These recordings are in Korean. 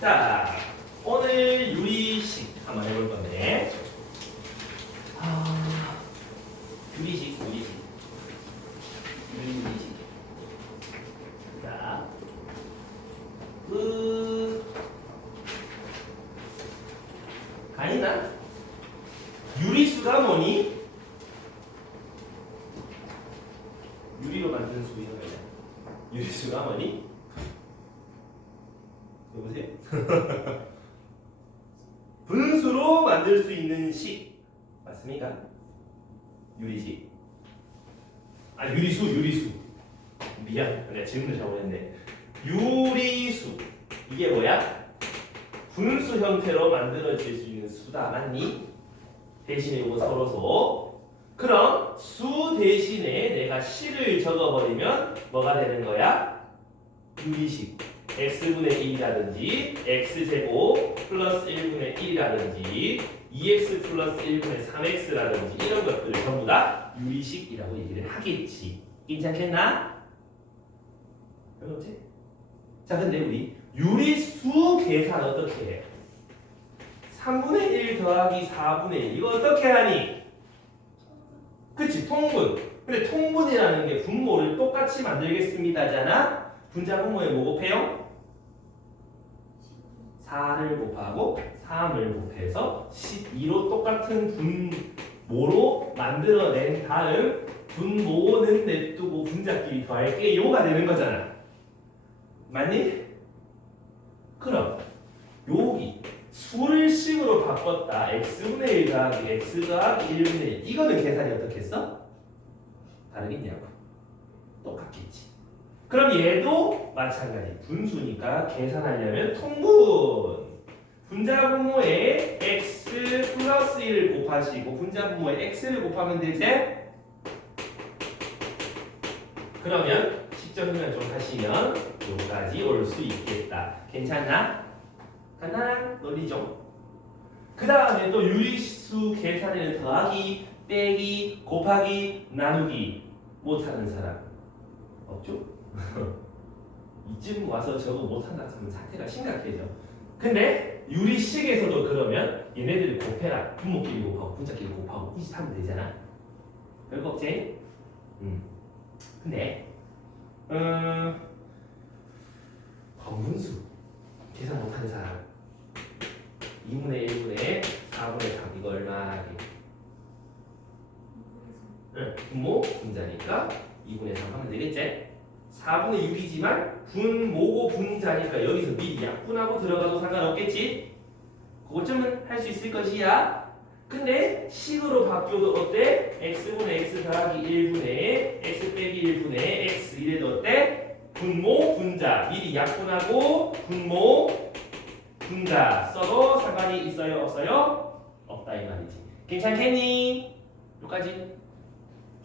자, 오늘 유리식 한번 해볼 건데. 유리식. 자, 아니다. 유리수가 뭐니? 유리로 만든 수 있는 거야. 유리수가 뭐니? 여보세요? 분수로 만들 수 있는 식 맞습니까? 유리식. 유리수. 미안, 내가 질문을 잘못했네. 유리수 이게 뭐야? 분수 형태로 만들어질 수 있는 수다, 맞니? 대신에 이거 서로서. 그럼 수 대신에 내가 식을 적어버리면 뭐가 되는 거야? 유리식. x분의 1이라든지 x제곱 플러스 1분의 1이라든지 2x 플러스 1분의 3x라든지 이런 것들을 전부 다 유리식이라고 얘기를 하겠지. 괜찮겠나? 그렇지? 자, 근데 우리 유리수 계산 어떻게 해? 3분의 1 더하기 4분의 1 이거 어떻게 하니? 그치, 통분. 근데 통분이라는 게 분모를 똑같이 만들겠습니다잖아? 분자 분모에 뭐 곱해요? 4를 곱하고 3을 곱해서 12로 똑같은 분모로 만들어낸 다음 분모는 냅두고 분자끼리 더할게요가 되는 거잖아. 맞니? 그럼 여기 수를 식으로 바꿨다. x분의 1 더하기 x 더하기 1분의 1 이거는 계산이 어떻게 했어? 다르겠냐고. 똑같겠지. 그럼 얘도 마찬가지. 분수니까 계산하려면 통분. 분자 분모에 x 플러스 1을 곱하시고 분자 분모에 x를 곱하면 되지? 그러면 직접 설명 좀 하시면 여기까지 올 수 있겠다. 괜찮나? 간단한 논리죠. 그 다음에 또 유리수 계산에는 더하기, 빼기, 곱하기, 나누기 못하는 사람 없죠? 이쯤 와서 저거 못한다 하면 사태가 심각해져. 근데 유리식에서도 그러면 얘네들을 곱해라. 분모끼리 곱하고 분자끼리 곱하고 이 짓 하면 되잖아. 별거 없지? 근데 번분수 계산 못하는 사람 2분의 1분의 4분의 3 이거 얼마 하게? 분모 분자니까 2분의 3 하면 되겠지? 4분의 6이지만 분모고 분자니까 여기서 미리 약분하고 들어가도 상관없겠지? 그것쯤은 할 수 있을 것이야. 근데 식으로 바뀌어도 어때? x분의 x 더하기 1분의 x 빼기 1분의 x 이래도 어때? 분모 분자 미리 약분하고 분모 분자 써도 상관이 있어요? 없어요? 없다 이 말이지. 괜찮겠니? 여기까지?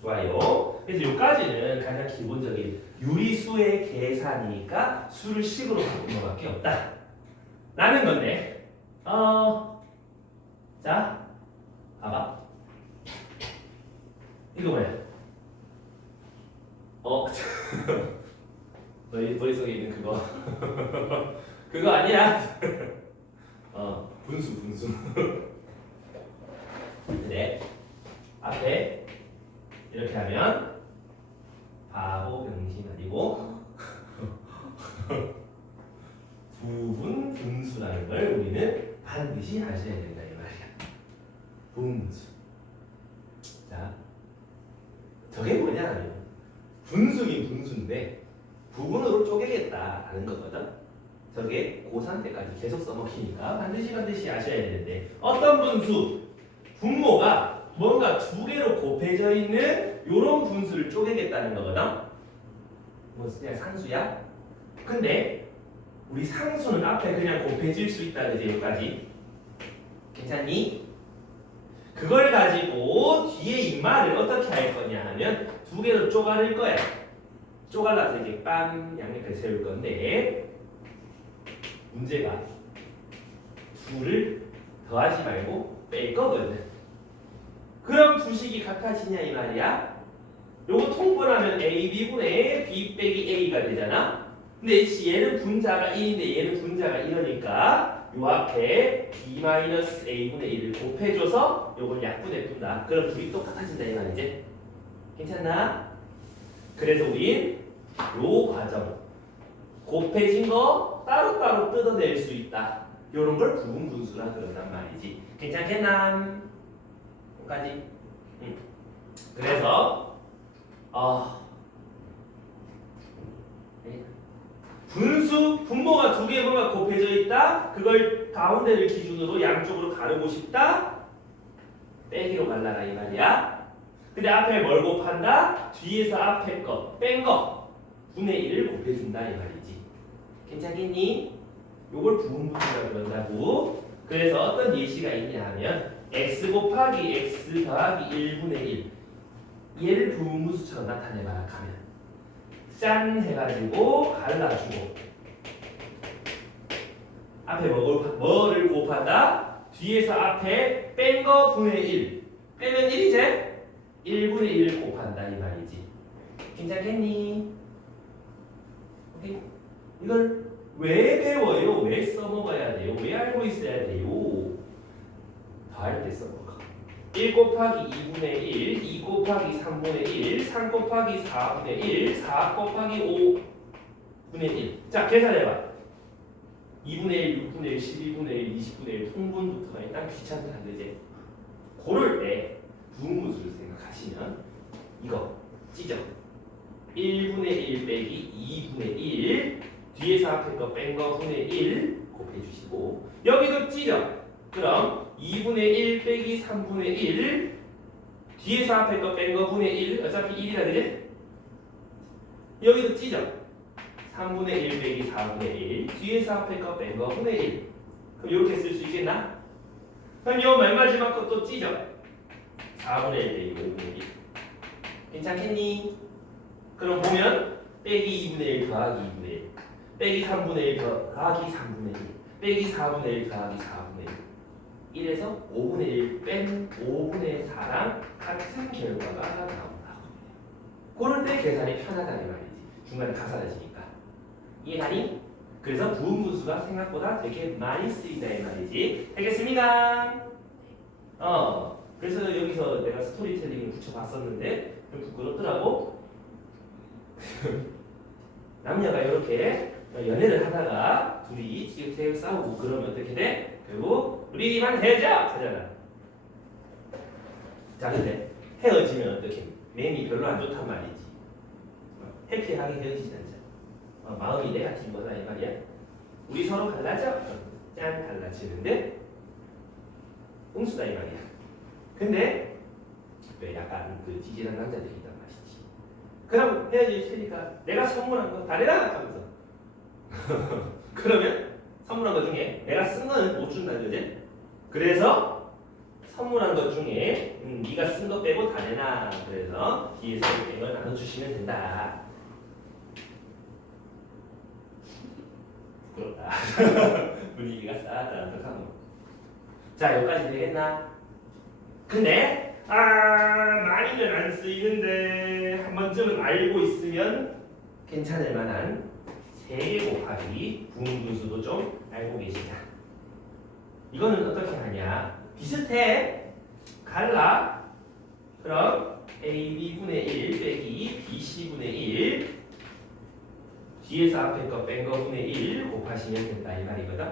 좋아요. 그래서 여기까지는 가장 기본적인 유리수의 계산이니까 수를 식으로 바꾼 것밖에 없다 라는 건데 자 봐봐. 이거 뭐야? 너희 머릿속에 있는 그거 그거 아니야. 분수 그래. 앞에 이렇게 하면 바보 병신 아니고 부분 분수라는 걸 우리는 반드시 아셔야 된다 이 말이야. 분수. 자, 저게 뭐냐면 분수긴 분수인데 부분으로 쪼개겠다라는 거거든. 저게 고3 때까지 계속 써먹히니까 반드시 아셔야 되는데 어떤 분수? 분모가 뭔가 두 개로 곱해져 있는 요런 분수를 쪼개겠다는 거거든. 뭐 그냥 상수야? 근데 우리 상수는 앞에 그냥 곱해질 수 있다 그지 여기까지. 괜찮니? 그걸 가지고 뒤에 이 말을 어떻게 할 거냐 하면 두 개로 쪼가릴 거야. 쪼갈라서 이렇게 빵 양옆에 세울 건데 문제가 둘을 더하지 말고 뺄 거거든. 그럼 두 식이 같아지냐 이 말이야. 요거 통분하면 a b분의 b 빼기 a가 되잖아. 근데 얘는 분자가 1인데 얘는 분자가 1이니까 요 앞에 b-a분의 1을 곱해줘서 요걸 약분해둔다. 그럼 둘이 똑같아진다 이 말이지. 괜찮나? 그래서 우린 요 과정 곱해진 거 따로따로 뜯어낼 수 있다. 요런 걸 부분분수라 그런단 말이지. 괜찮겠나? 여기까지. 그래서 분수 분모가 두 개가 곱해져 있다. 그걸 가운데를 기준으로 양쪽으로 가르고 싶다. 빼기로 갈라라 이 말이야. 근데 앞에 뭘 곱한다? 뒤에서 앞에 거 뺀 거 분의 1을 곱해준다 이 말이지. 괜찮겠니? 요걸 부분분수라 그런다고. 그래서 어떤 예시가 있냐 하면 x 곱하기 x 더하기 1분의 1 얘를 부분분수처럼 나타내봐라 하면 짠 해가지고 갈라주고 앞에 뭐를 곱한다? 뒤에서 앞에 뺀 거 분의 1 빼면 1이제 1분의 1을 곱한다 이 말이지. 괜찮겠니? 오케이? 이걸 왜 배워요? 왜 써먹어야 돼요? 왜 알고 있어야 돼요? 다 할 때 써먹어. 1 곱하기 2분의 1, 2 곱하기 3분의 1, 3 곱하기 4분의 1, 4 곱하기 5분의 1. 자, 계산해봐. 2분의 1, 6분의 1, 12분의 1, 20분의 1 통분부터가 일단 귀찮다. 그지? 고를 때 부분분수를 생각하시면 이거 찢어. 1분의 1 빼기 2분의 1 뒤에서 앞에 거 뺀 거 분의 1 곱해주시고 여기도 찢어. 그럼 2분의 1 빼기 3분의 1 뒤에서 앞에 거 뺀 거 분의 1 어차피 1이라 그지? 여기도 찢어. 3분의 1 빼기 4분의 1 뒤에서 앞에 거 뺀 거 분의 1 그럼 이렇게 쓸 수 있겠나? 그럼 요 맨 마지막 것도 찢어. 4분의 1 빼기 5분의 1 괜찮겠니? 그럼 보면 빼기 2분의 1 더하기 2분의 1 빼기 3분의 1 더하기 3분의 1 빼기 4분의 1 더하기 4분의 1 1에서 5분의 1 뺀 5분의 4랑 같은 결과가 나온다. 그럴 때 계산이 편하다는 말이지. 중간에 가사라지니까. 이해가니? 그래서 부분분수가 생각보다 되게 많이 쓰인다 이 말이지. 알겠습니다. 그래서 여기서 내가 스토리텔링을 붙여봤었는데 좀 부끄럽더라고. 남녀가 이렇게 연애를 하다가 둘이 티격태격 싸우고 그러면 어떻게 돼? 결국 우리만 헤어져! 하잖아. 자 근데 헤어지면 어떻게? 마음이 별로 안 좋단 말이지. 해피하게 헤어지진 않잖아. 마음이 네가티브 거다 이 말이야. 우리 서로 갈라져? 짠 갈라지는데 옹수다 이 말이야. 근데 왜 약간 그 지질한 남자들이 있단 말이지. 그럼 헤어질 테니까 내가 선물한 거 다 내놔 하면서 그러면 선물한 것 중에 내가 쓴 거는 못 준다 그지? 그래서 선물한 것 중에 네가 쓴 거 빼고 다 내놔. 그래서 뒤에서 이걸 나눠주시면 된다. 부끄럽다. 분위기가 싸하다. 자 여기까지 되겠나? 근데 많이는 안 쓰이는데 한 번쯤은 알고 있으면 괜찮을 만한 3개 곱하기 부분분수도 좀 알고 계시자. 이거는 어떻게 하냐? 비슷해. 갈라. 그럼 AB분의 1 빼기 BC분의 1 뒤에서 앞에 거 뺀 거 분의 1 곱하시면 된다 이 말이거든.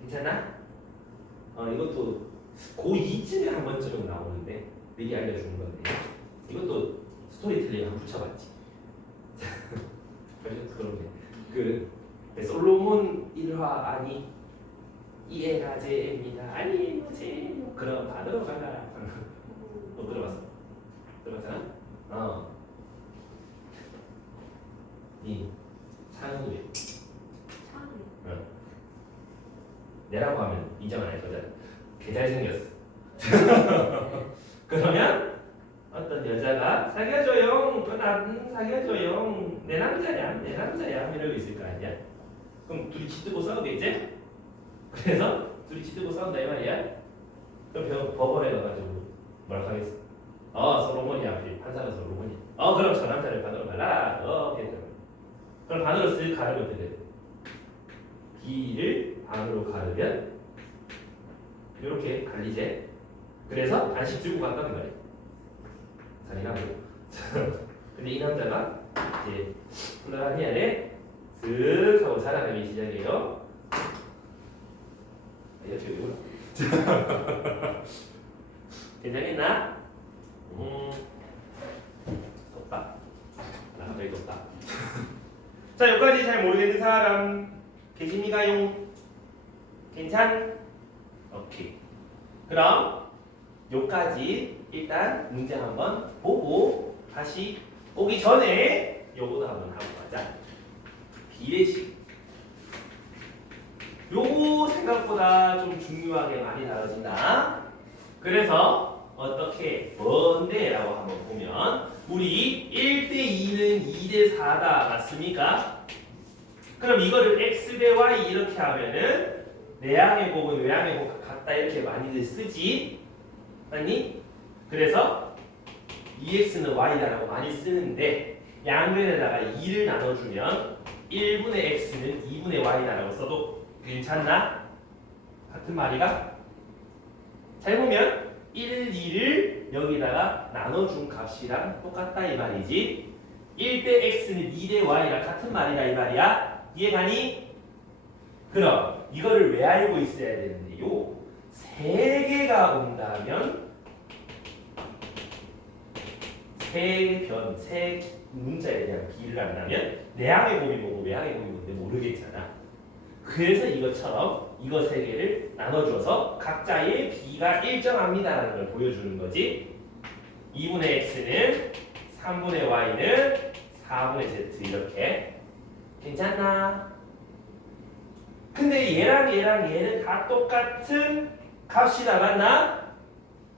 괜찮아? 이것도 고2쯤에 한 번쯤은 나오는데 미리 알려주는 건데 이것도 스토리텔링 한번 붙여봤지. 그런데 그 솔로몬 일화 아니 이에라제입니다. 아니 뭐지? 그럼 받으러 가라. 너 들어봤어? 들어봤잖아? 이 상우에 내라고 하면 인정 안 할 거잖아. 개 잘생겼어. 그러면 어떤 여자가 사귀어줘요. 난 사귀어줘요. 내 남자야. 내 남자야. 이러고 있을 거 아니야. 그럼 둘이 짓듣고 싸우겠지? 그래서 둘이 짓듣고 싸운다 이 말이야. 그럼 법원에 가가지고 뭐라고 하겠어? 솔로몬이야. 판사가 솔로몬이야. 그럼 저 남자를 받으러 갈라. 괜찮아. 그럼 반으로 쓱 가르면 어떻게 돼? b를 반으로 가르면 이렇게 갈리지. 그래서 반씩 들고 간다는 말이야. 잔인하고. 근데 이 남자가 이제 훌륭한 안에 슥 하고 살아가기 시작해요. 이렇게 이거 괜찮겠나? 덥다. 나 갑자기 덥다. 자, 여기까지 잘 모르겠는 사람 계십니까요? 괜찮? 오케이. 그럼 여기까지 일단 문제 한번 보고 다시 오기 전에 요거도 한번 하고 가자. 비례식. 요거 생각보다 좀 중요하게 많이 다뤄진다. 그래서 어떻게 뭔데? 라고 한번 보면 우리 1대2는 2대4다 맞습니까? 그럼 이거를 x 대 y 이렇게 하면은 내항의 곱은 외항의 곱 같다 이렇게 많이들 쓰지 맞니? 그래서 2x는 y다라고 많이 쓰는데 양변에다가 2를 나눠주면 1분의 x는 2분의 y다라고 써도 괜찮나? 같은 말이가? 잘 보면 1, 2를 여기다가 나눠준 값이랑 똑같다 이 말이지. 1대 x는 2대 y랑 같은 말이다 이 말이야. 이해가니? 그럼 이거를 왜 알고 있어야 되는데요? 세 개가 온다면 세 문자에 대한 비를 한다면 내항의 곱이 뭐고 외항의 곱이 뭔데 모르겠잖아. 그래서 이것처럼 이거 세 개를 나눠줘서 각자의 비가 일정합니다라는 걸 보여주는 거지. 2분의 x는 3분의 y는 4분의 z 이렇게 괜찮나? 근데 얘랑 얘는 다 똑같은 값이다 맞나?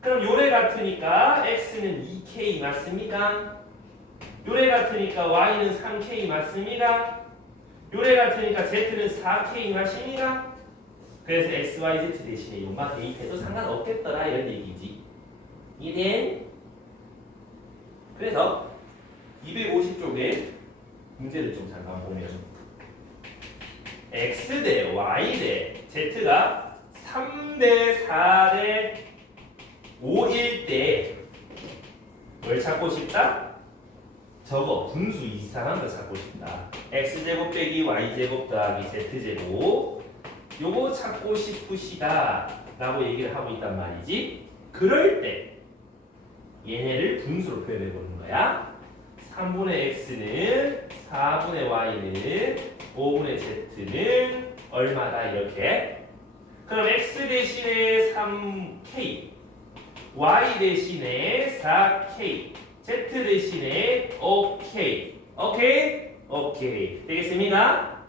그럼 요래 같으니까 x는 2k 맞습니까? 요래 같으니까 y는 3k 맞습니다. 요래 같으니까 z는 4k 맞습니까? 그래서 x, y, z 대신에 요만 대입해도 상관없겠더라 이런 얘기지. 이해된? 그래서 250쪽에 문제를 좀 잠깐 보면 x 대 y 대 z가 3대 4대 5일 때 뭘 찾고 싶다? 저거 분수 이상한 거 찾고 싶다. x제곱 빼기 y제곱 더하기 z제곱 요거 찾고 싶으시다 라고 얘기를 하고 있단 말이지. 그럴 때 얘네를 분수로 표현해 보는 거야. 3분의 x는 4분의 y는 5분의 z는 얼마다 이렇게. 그럼 x 대신에 3k y 대신에 4k z 대신에 5k 오케이? 오케이 되겠습니까?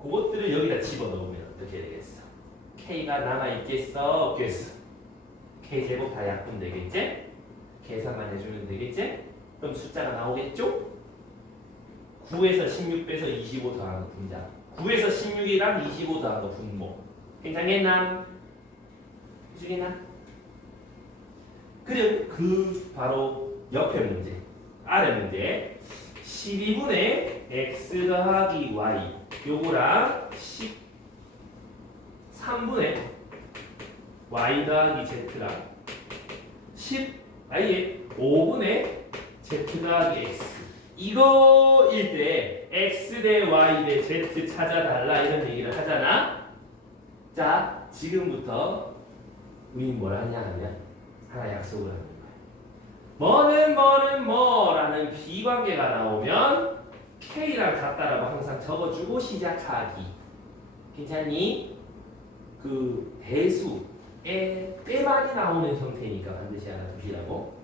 그것들을 여기다 집어넣으면 어떻게 되겠어? k가 남아있겠어? 없겠어? k제곱 다 약분되겠지? 계산만 해주면 되겠지? 그럼 숫자가 나오겠죠? 9에서 16 빼서 25 더한 거 분자 9에서 16이랑 25 더한 거 분모 괜찮겠나? 해주겠나? 그럼 그 바로 옆에 문제 아래 문제 12분의 x 더하기 y 요거랑 13분의 y 더하기 z랑 5분의 z 더하기 x 이거일 때 x 대 y 대 z 찾아달라 이런 얘기를 하잖아. 자 지금부터 우린 뭘 하냐 하면 하나 약속을 하는 거야. 뭐라는 비관계가 나오면 k랑 같다라고 항상 적어주고 시작하기. 괜찮니? 그 대수에 꽤 많이 나오는 형태니까 반드시 알아두시라고.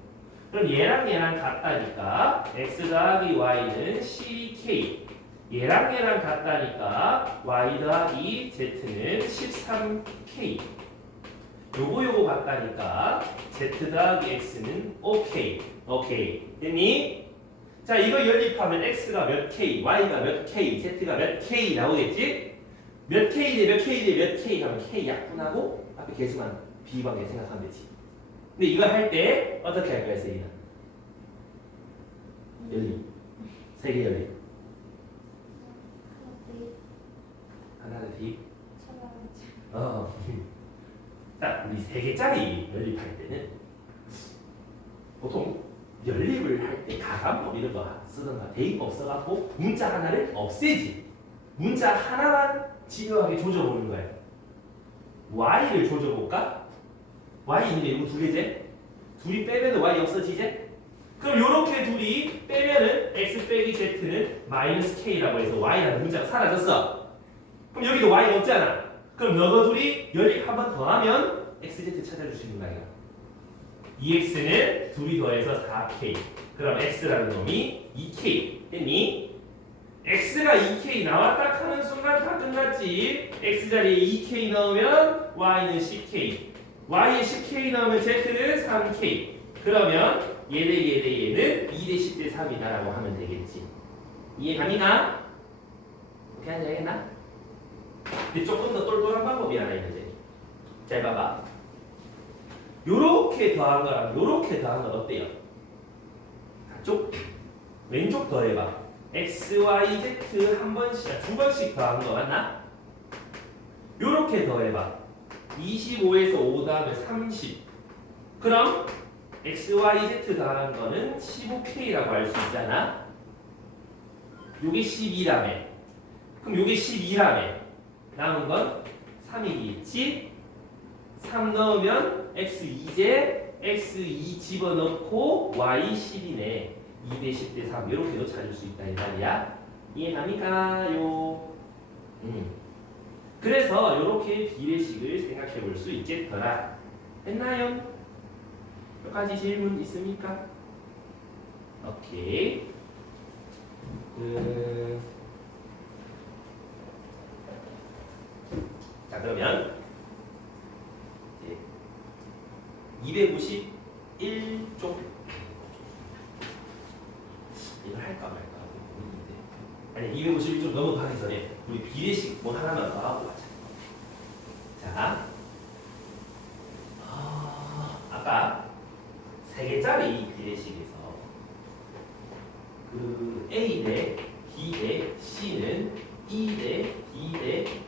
그럼 얘랑 같다니까 x 더하기 y는 12k 얘랑 같다니까 y 더하기 z는 13k 요거 같다니까 z 더하기 x는 5k 오케이 됐니? 자 이거 연립하면 x가 몇 k y가 몇 k z가 몇 k 나오겠지? 몇 k 대 몇 k 대 몇 k 하면 k 약분하고 앞에 계수만 비관계 생각하면 되지. 근데 이거 할 때 어떻게 할 거야 세이는? 연립. 세개 연립. 대입? 자, 우리 3개짜리 연립할 때는 보통 연립을 할 때 가감법 이런 거 쓰던가 대입법 써갖고 문자 하나를 없애지. 문자 하나만 집요하게 조져보는 거예요. y를 조져볼까? y 있는데 이거 2개제? 둘이 빼면 y 없어지지? 그럼 요렇게 둘이 빼면은 x 빼기 z는 마이너스 k라고 해서 y라는 문자가 사라졌어. 그럼 여기도 y가 없잖아. 그럼 너가 둘이 연립 한 번 더 하면 xz 찾아줄 수 있는 거야. 2x는 둘이 더해서 4k. 그럼 x라는 놈이 2k 했니? x가 2k 나왔다 하는 순간 다 끝났지. x 자리에 2k 넣으면 y는 10k. y에 10k 넣으면 z는 3k. 그러면 얘 대 얘는 2대 10대 3이다라고 하면 되겠지. 이해 가니나? 이렇게 하면 되겠나? 근데 조금 더 똘똘한 방법이 하나 있는데. 잘 봐봐. 요렇게 더한 거랑 요렇게 더한 건 어때요? 쪽 왼쪽 더해봐. x, y, z 한 번씩, 2번씩 더한 거 맞나? 요렇게 더해봐. 25에서 5 더하면 30. 그럼 x, y, z 더한 거는 15k라고 할 수 있잖아. 요게 12라며. 그럼 요게 12라며. 남은 건 3이겠지? 3 넣으면 x2제, x2 집어넣고 y 10이네. 2대 10대 3 이렇게도 찾을 수 있다 이 말이야. 이해갑니까요? 그래서 이렇게 비례식을 생각해 볼 수 있겠더라. 했나요? 몇 가지 질문 있습니까? 오케이. 자 그러면 251쪽 이거 할까 말까 하고 고민인데 아니 251쪽 넘어가기 전에 우리 비례식 뭐 하나만 더 하고 가자. 자 아까 3개짜리 비례식에서 그 A 대 B 대 C는 E 대 D 대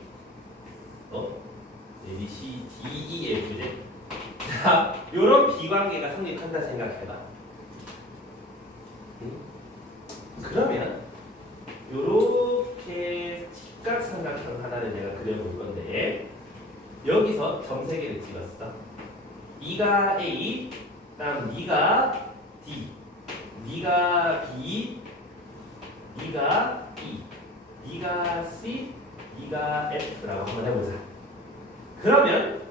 A, B, C, D, E, F제. 자, 요런 비관계가 성립한다 생각해봐. 그러면 요렇게 직각삼각형 하나를 내가 그려볼 건데 여기서 점 3개를 찍었어. 네가 A, 그다음 네가 D, 네가 B, 네가 E, 네가 C, 네가 F라고 한번 해보자. 그러면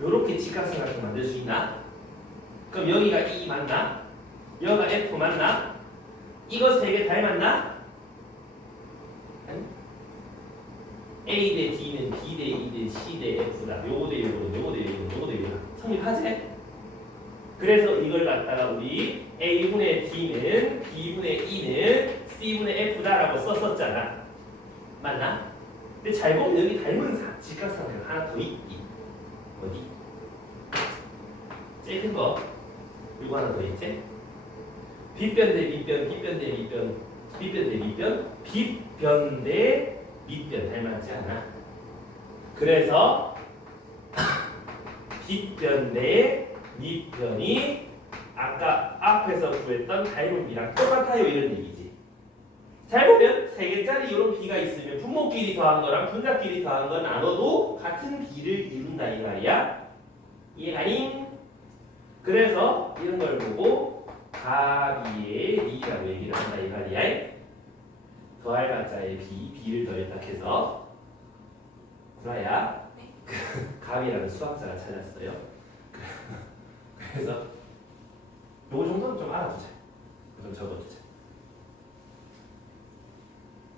요렇게 직각삼각형 만들 수 있나? 그럼 여기가 E 맞나? 여기가 F 맞나? 이거 3개 닮았나? A 대 D는 B 대 E 대 C 대 F다. 요거 대 요거, 요거 대 요거, 요거 대 요거. 성립하지? 그래서 이걸 갖다가 우리 A분의 D는 B분의 E는 C분의 F다라고 썼었잖아. 맞나? 근데 잘 보면 여기 닮은 직각삼각형 하나 더 있지. 어디? 제일 큰 거. 이거 하나 더 있지? 빗변 대 밑변, 빗변 대 밑변, 빗변 대 밑변, 빗변 대 밑변 닮았지 않아? 그래서 빗변 대 밑변이 아까 앞에서 구했던 닮은 비랑 똑같아요 이런 얘기지. 잘 보면 3개짜리 이런 비가 있으면 분모끼리 더한 거랑 분자끼리 더한 거 나눠도 같은 비를 이룬다 이 말이야. 이해가니? 그래서 이런 걸 보고 가비의 리라고 얘기를 한다 이 말이야. 더할 가짜의 비, 비를 더했다 해서 구라야 가비라는 수학자가 찾았어요. 그래서 요거 정도는 좀 알아두자. 좀 적어두자.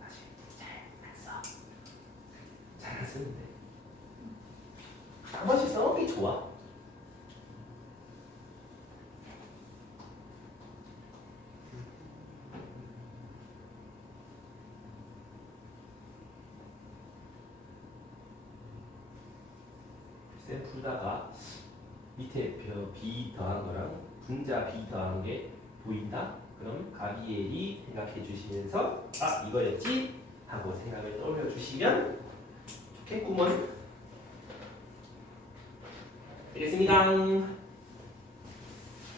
다시 잘안 써. 잘 안 쓰는데 한 번씩 써놓기 좋아. 글쎄 풀다가 밑에 B 더한 거랑 분자 B 더한 게 보인다? 그럼 가비엘이 생각해 주시면서 아 이거였지? 하고 생각을 떠올려 살펴주시면 좋겠구먼. 되겠습니까?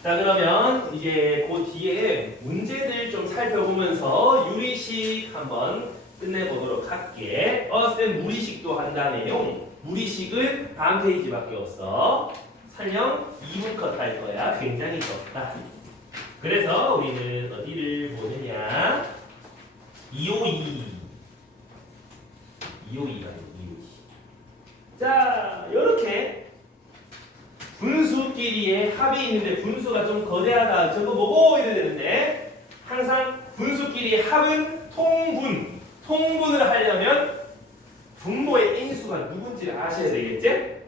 자, 그러면 이제 그 뒤에 문제들 좀 살펴보면서 유리식 한번 끝내보도록 할게. 쌤 무리식도 한다네요. 무리식은 다음 페이지밖에 없어. 설령 2분 컷 할 거야. 굉장히 적다. 그래서 우리는 어디를 보느냐? 252. 252가 252. 자, 요렇게 분수끼리의 합이 있는데 분수가 좀 거대하다. 저거 뭐고 이래야 되는데 항상 분수끼리의 합은 통분. 통분을 하려면 분모의 인수가 누군지를 아셔야 되겠지?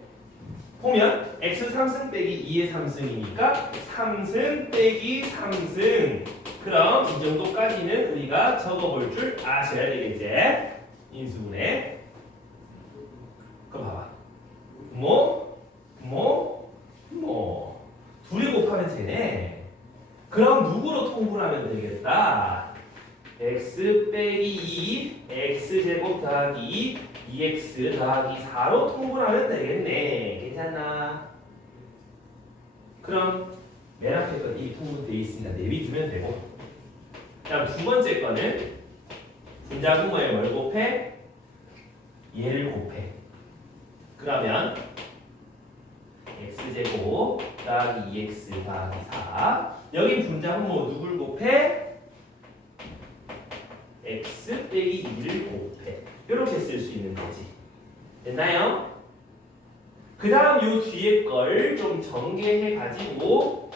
보면 x 3승 빼기 2의 3승이니까 3승 빼기 3승. 그럼 이 정도까지는 우리가 적어볼 줄 아셔야 되겠지? 인수분해. 그거 봐봐. 둘이 곱하면 되네. 그럼 누구로 통분하면 되겠다? x 빼기 2 x제곱 더하기 2x 더하기 4로 통분하면 되겠네. 괜찮나? 그럼 맨 앞에 거 이 통분되어 있습니다. 내비두면 되고. 다음 두 번째 거는 분자분모에 뭘 곱해? 얘를 곱해. 그러면 x제곱 더하기 2x 더하기 4. 여긴 분자분모 누굴 곱해? x 빼기 2를 곱해. 이렇게 쓸 수 있는 거지. 됐나요? 그 다음 요 뒤에 걸 좀 정리해 가지고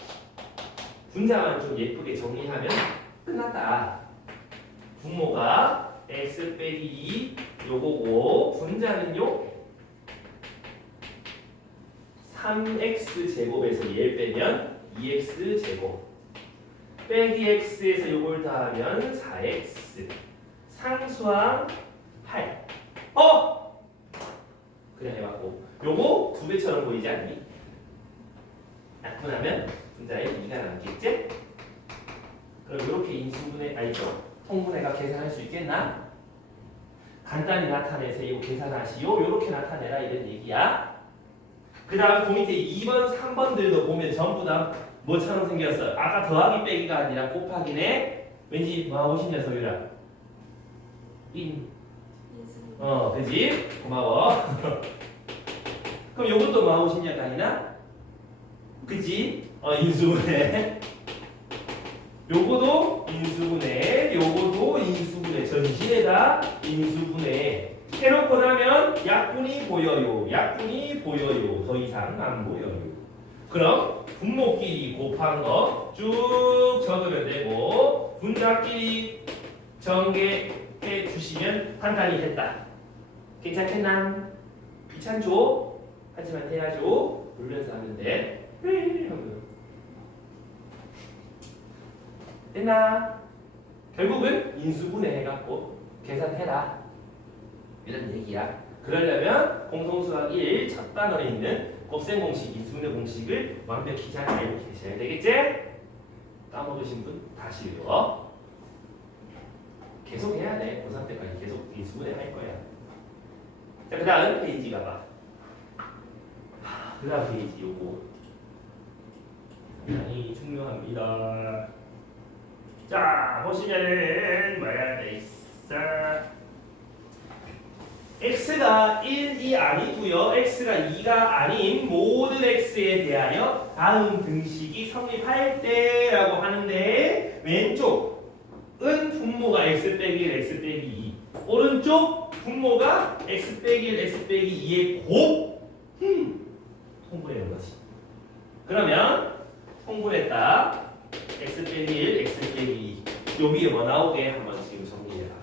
분자만 좀 예쁘게 정리하면 끝났다. 분모가 x 빼기 2 요거고 분자는요 3x 제곱에서 얘를 빼면 2x 제곱 빼기 x에서 요걸 더하면 4x 상수항 8. 그냥 해봤고 요거 두 배처럼 보이지 않니? 약분하면 분자에 2가 남겠지? 그럼 이렇게 인수분해 아니죠 통분해가 계산할 수 있겠나? 간단히 나타내세요. 계산하시오. 이렇게 나타내라 이런 얘기야. 그 다음 그 밑에 2번, 3번들도 보면 전부 다 뭐처럼 생겼어? 아까 더하기 빼기가 아니라 곱하기네. 왠지 뭐하고 싶냐 소유라? 그지? 고마워. 그럼 요것도 뭐하고 싶냐 아니나? 그지? 인수분해. 요거도 인수분해. 요거도 인수분해. 전신에다 인수분해. 해놓고 나면 약분이 보여요. 약분이 보여요. 더 이상 안 보여요. 그럼 분모끼리 곱한 거 쭉 적으면 되고 분자끼리 전개해 주시면 간단히 됐다. 괜찮겠나? 귀찮죠? 하지만 해야죠. 놀면서 하면 돼. 됐나? 결국은 인수분해 해갖고 계산해라. 이런 얘기야. 그러려면 공통수학 1 첫 단원에 있는 곱셈 공식, 인수분해 공식을 완벽히 잘 알고 계셔야 되겠지? 까먹으신 분 다시 외워. 계속 해야 돼. 고3 때까지 계속 인수분해 할 거야. 자, 그 다음 페이지 가봐. 그 다음 페이지 요거 굉장히 중요합니다. 자, 보시면은 뭐야 돼 있어? x가 1이 아니고요. x가 2가 아닌 모든 x에 대하여 다음 등식이 성립할 때라고 하는데 왼쪽은 분모가 x 빼기 1, x 빼기 2 오른쪽 분모가 x 빼기 1, x 빼기 2의 곱 통분하는 거지. 그러면 통분했다. x 빼기 1, x 빼기 2 요 위에 뭐 나오게 한번 지금 정리해라.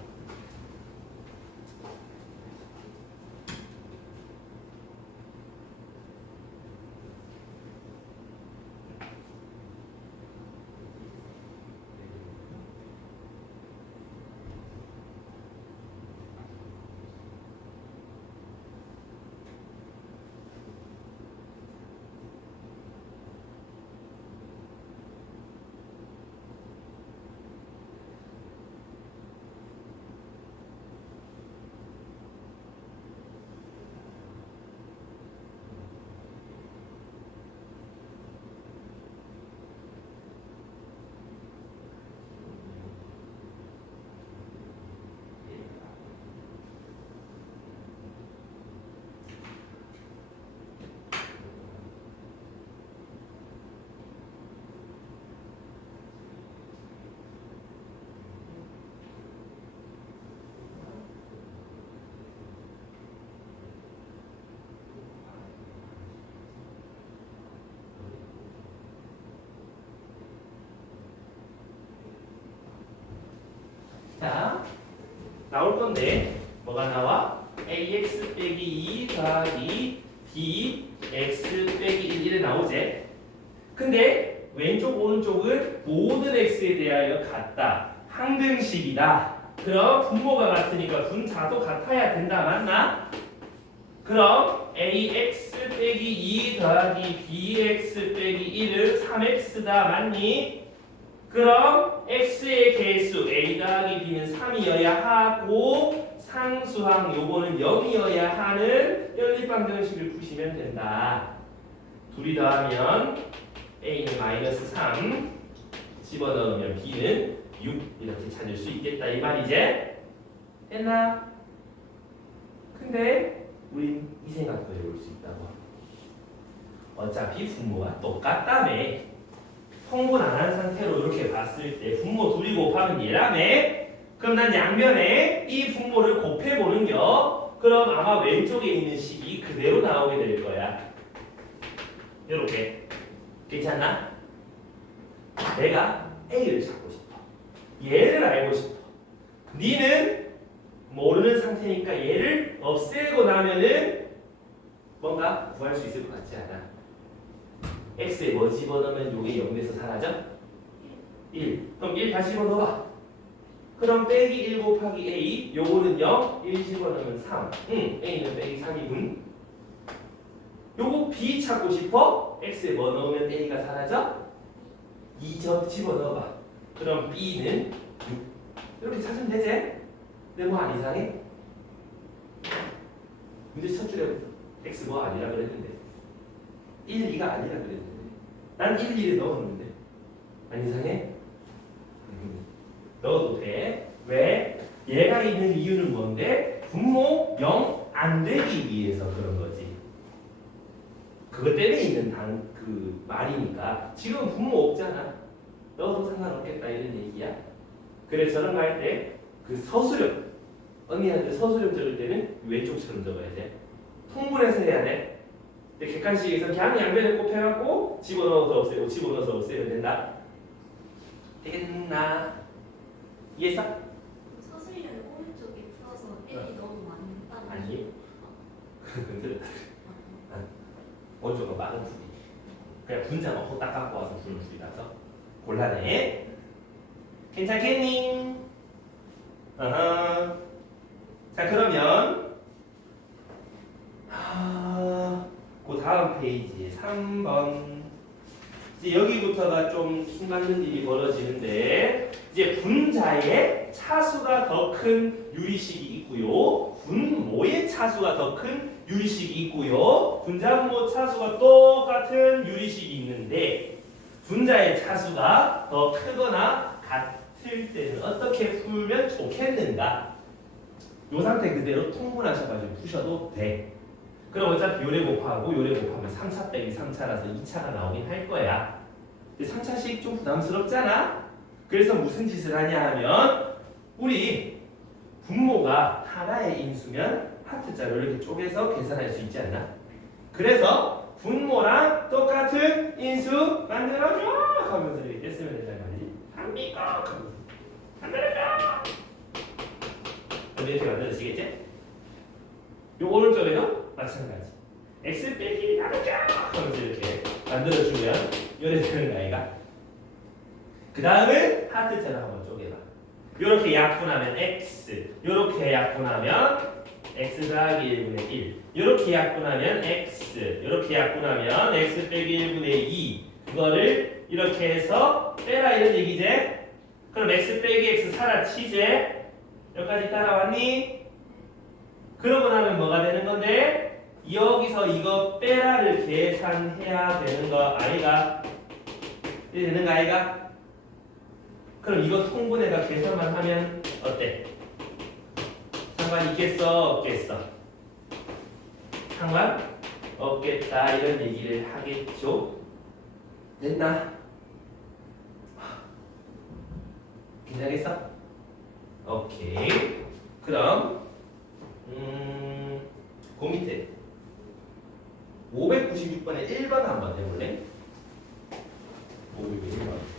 건데 뭐가 나와? ax 빼기 2 더하기 bx 빼기 1 이래 나오지? 근데 왼쪽 오른쪽은 모든 x에 대하여 같다. 항등식이다. 그럼 분모가 같으니까 분자도 같아야 된다. 맞나? 그럼 ax 빼기 2 더하기 bx 빼기 1은 3x다. 맞니? 그럼 x의 개수 a 더하기 b는 3이어야 하고 상수항 요거는 0이어야 하는 연립방정식을 푸시면 된다. 둘이 더하면 a는 마이너스 3 집어넣으면 b는 6 이렇게 찾을 수 있겠다 이 말이지? 됐나? 근데 우린 이 생각도 해볼 수 있다고. 어차피 분모가 똑같다며. 통분 안 한 상태로 이렇게 봤을 때 분모 둘이 곱하면 얘라며. 그럼 난 양면에 이 분모를 곱해보는겨. 그럼 아마 왼쪽에 있는 식이 그대로 나오게 될 거야. 이렇게. 괜찮나? 내가 A를 찾고 싶어. 얘를 알고 싶어. 니는 모르는 상태니까 얘를 없애고 나면은 뭔가 구할 수 있을 것 같지 않아? x에 뭐 집어넣으면 요게 0에서 사라져? 1. 그럼 1 다시 집어넣어봐. 그럼 빼기 1 곱하기 a 요거는 0, 1 집어넣으면 3. a는 빼기 3이군. 요거 b 찾고 싶어? x에 뭐 넣으면 a가 사라져? 2점 집어넣어봐. 그럼 b는 6. 이렇게 찾으면 되지? 근데 뭐 안 이상해? 문제 첫 줄에 x 뭐 아니라 그랬는데 1, 2가 아니라 그랬는데 난 1, 2를 넣었는데 안 이상해? 넣어도 돼. 왜? 얘가 있는 이유는 뭔데? 분모 0 안 되기 위해서 그런 거지. 그것 때문에 있는 그 말이니까. 지금 분모 없잖아. 넣어도 상관없겠다 이런 얘기야. 그래서 저런 거 할 때 그 서술형 언니한테 서술형 적을 때는 왼쪽처럼 적어야 돼. 통분해서 해야 돼. 근데 객관식에서 그냥 양변에 곱해갖고 집어넣어서 없애고 집어넣어서 없애면 된다. 되겠나? 이해했어? 서술형 오른쪽에 풀어서 L이 너무 많다. 아니. 오른쪽은 빠른 풀이. 그냥 분자만 호딱 갖고 와서 푸는 풀이라서 곤란해. 괜찮겠니? 어허. 자 그러면 그 다음 페이지 3번 이제 여기부터가 좀 힘맞는 일이 벌어지는데 이제 분자의 차수가 더 큰 유리식이 있고요. 분모의 차수가 더 큰 유리식이 있고요. 분자분모 차수가 똑같은 유리식이 있는데 분자의 차수가 더 크거나 같을 때는 어떻게 풀면 좋겠는가? 이 상태 그대로 통분하셔가지고 푸셔도 돼. 그럼 어차피 요래 곱하고 요래 곱하면 3차 빼기 3차라서 2차가 나오긴 할 거야. 근데 3차씩 좀 부담스럽잖아? 그래서 무슨 짓을 하냐 하면 우리 분모가 하나의 인수면 하트자로 이렇게 쪼개서 계산할 수 있지 않나? 그래서 분모랑 똑같은 인수 만들어줘! 하면서 이렇게 쓰면 된단 말이지. 합니까? 하면서 만들어줘! 그럼 이렇게 만들어지겠지? 요 오른쪽에도 마찬가지. x 빼기 나누자 하면서 이렇게 만들어주면 요래 되는 거 아이가? 그 다음은 하트처럼 한번 쪼개봐. 요렇게 약분하면 x, 요렇게 약분하면 x 더하기 1분의 1, 요렇게 약분하면 x, 요렇게 약분하면 x 빼기 1분의 2. 그거를 이렇게 해서 빼라 이런 얘기지? 그럼 x 빼기 x 사라치지? 여기까지 따라왔니? 그러고 나면 뭐가 되는 건데? 여기서 이거 빼라를 계산해야 되는 거 아이가? 이래 되는 거 아이가? 그럼 이거 통분해가 계산만 하면 어때? 상관 있겠어? 없겠어? 상관 없겠다 이런 얘기를 하겠죠? 됐나? 괜찮겠어? 오케이. 그럼 그 밑에 596번에 1번 한번 해볼래? 501번.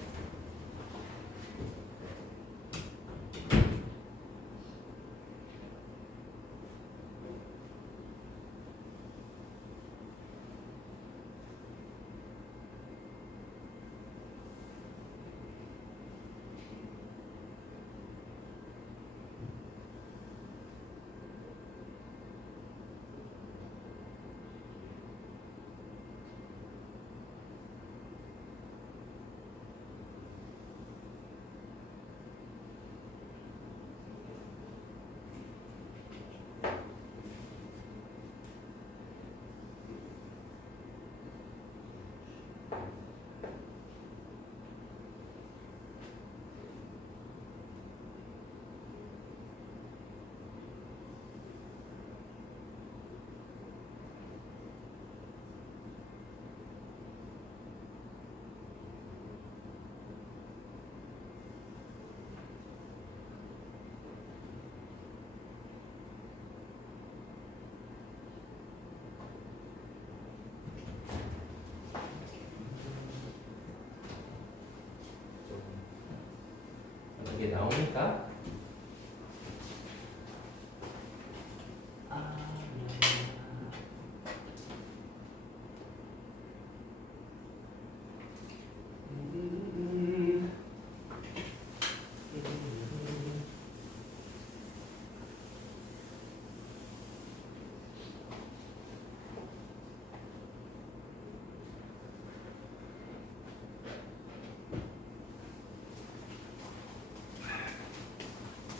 이렇게 나오니까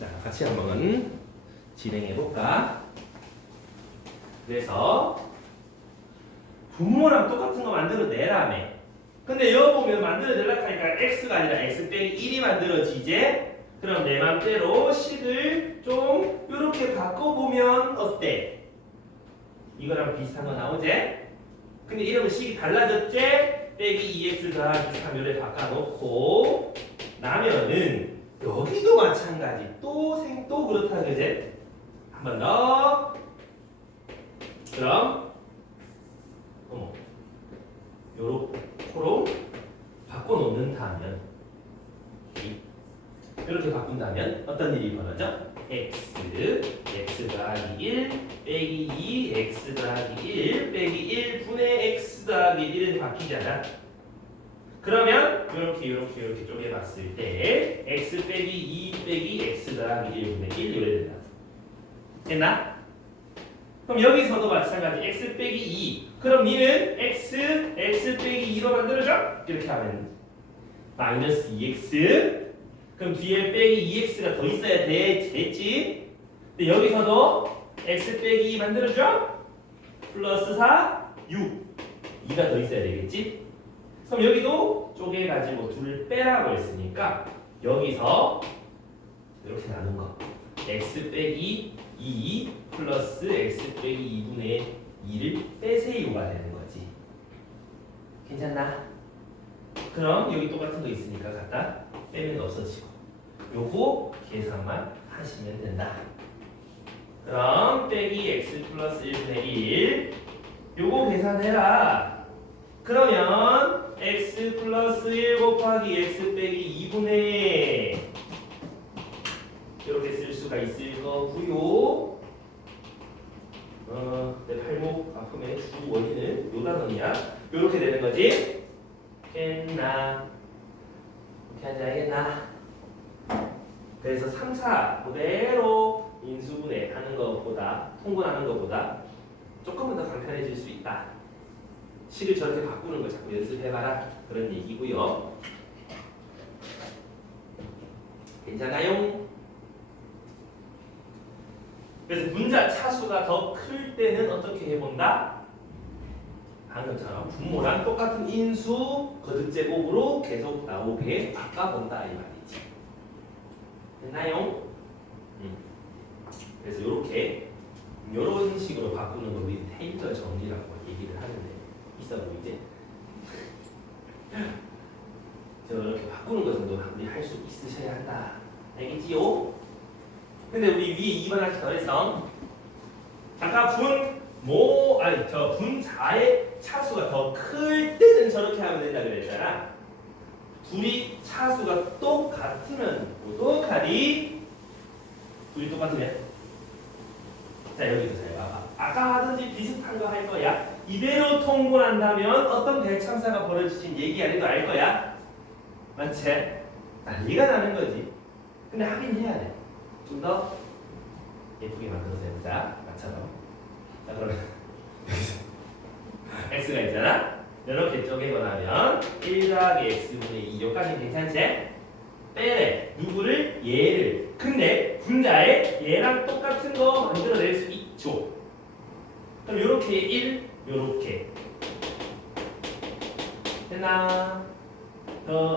자, 같이 한번 진행해 볼까? 그래서 분모랑 똑같은 거 만들어내라며. 근데 여기 보면 만들어내려고 하니까 x가 아니라 x 빼기 1이 만들어지지? 그럼 내 맘대로 식을 좀 이렇게 바꿔보면 어때? 이거랑 비슷한 거 나오지? 근데 이러면 식이 달라졌지? 빼기 2x 더하기 3 요래 바꿔놓고 나면은 여기도 마찬가지. 또 그렇다 그제? 한 번 더. 그럼 요렇게로 바꿔놓는다면 이렇게 바꾼다면 어떤 일이 벌어져? x 더하기 1 빼기 2 x 더하기 1 빼기 1 분의 x 더하기 1은 바뀌잖아. 그러면 이렇게 쪼개봤을 때 x 빼기 2 빼기 x 더하기 1분의 1 이래 된다. 됐나? 그럼 여기서도 마찬가지 x 빼기 2. 그럼 니는 x 빼기 2로 만들어줘. 이렇게 하면 마이너스 2x. 그럼 뒤에 빼기 2x가 더 있어야 됐지? 근데 여기서도 x 빼기 2 만들어줘. 플러스 4, 6. 2가 더 있어야 되겠지? 그럼 여기도 쪼개가지고 둘을 빼라고 했으니까 여기서 이렇게 나눈 거 x 빼기 2 플러스 x 빼기 2분의 2를 빼세요가 되는 거지. 괜찮나? 그럼 여기 똑같은 거 있으니까 갖다 빼면 없어지고 요거 계산만 하시면 된다. 그럼 빼기 x 플러스 1분의 1 요거 계산해라. 그러면 x 플러스 1 곱하기 x 빼기 2분의 이렇게 쓸 수가 있을 거고요. 내 팔목 아픔의 주 원인은 요 단원이야. 요렇게 되는 거지. 했나? 이렇게 하지 알겠나? 그래서 3, 4 그대로 인수분해 하는 것보다 통분하는 것보다 조금은 더 간편해질 수 있다. 식을 저렇게 바꾸는 걸 자꾸 연습해봐라. 그런 얘기고요. 괜찮아요? 그래서 분자 차수가 더 클 때는 어떻게 해본다? 방금처럼 분모랑 똑같은 인수 거듭제곱으로 계속 나오게 바꿔본다 이 말이지. 됐나요? 그래서 이런 식으로 바꾸는 걸 우리 테일러 정리라고 얘기를 하는데 있어 보이지? 저렇게 바꾸는 것은 우리 할 수 있으셔야 한다. 알겠지요? 근데 우리 위에 2번 하기 더해서 아까 분자의 차수가 더 클 때는 저렇게 하면 된다 그랬잖아. 둘이 차수가 똑같으면 어떡하리? 둘이 똑같으면 자 여기도 잘 봐봐. 아까 하든지 비슷한 거 할 거야. 이대로 통분한다면 어떤 대참사가 벌어질지 얘기하는 거 알 거야. 맞지? 난리가 나는 거지. 근데 하긴 해야 돼. 좀 더 예쁘게 만들어서 해보자. 나처럼. 자 그러면 여기서 x가 있잖아. 이렇게 쪼개고 나면 1 더하기 x분의 2 여기까지 괜찮지? 빼래. 누구를? 얘를. 근데 분자에 얘랑 똑같은 거 만들어낼 수 있죠. 그럼 요렇게 1, 요렇게 됐나?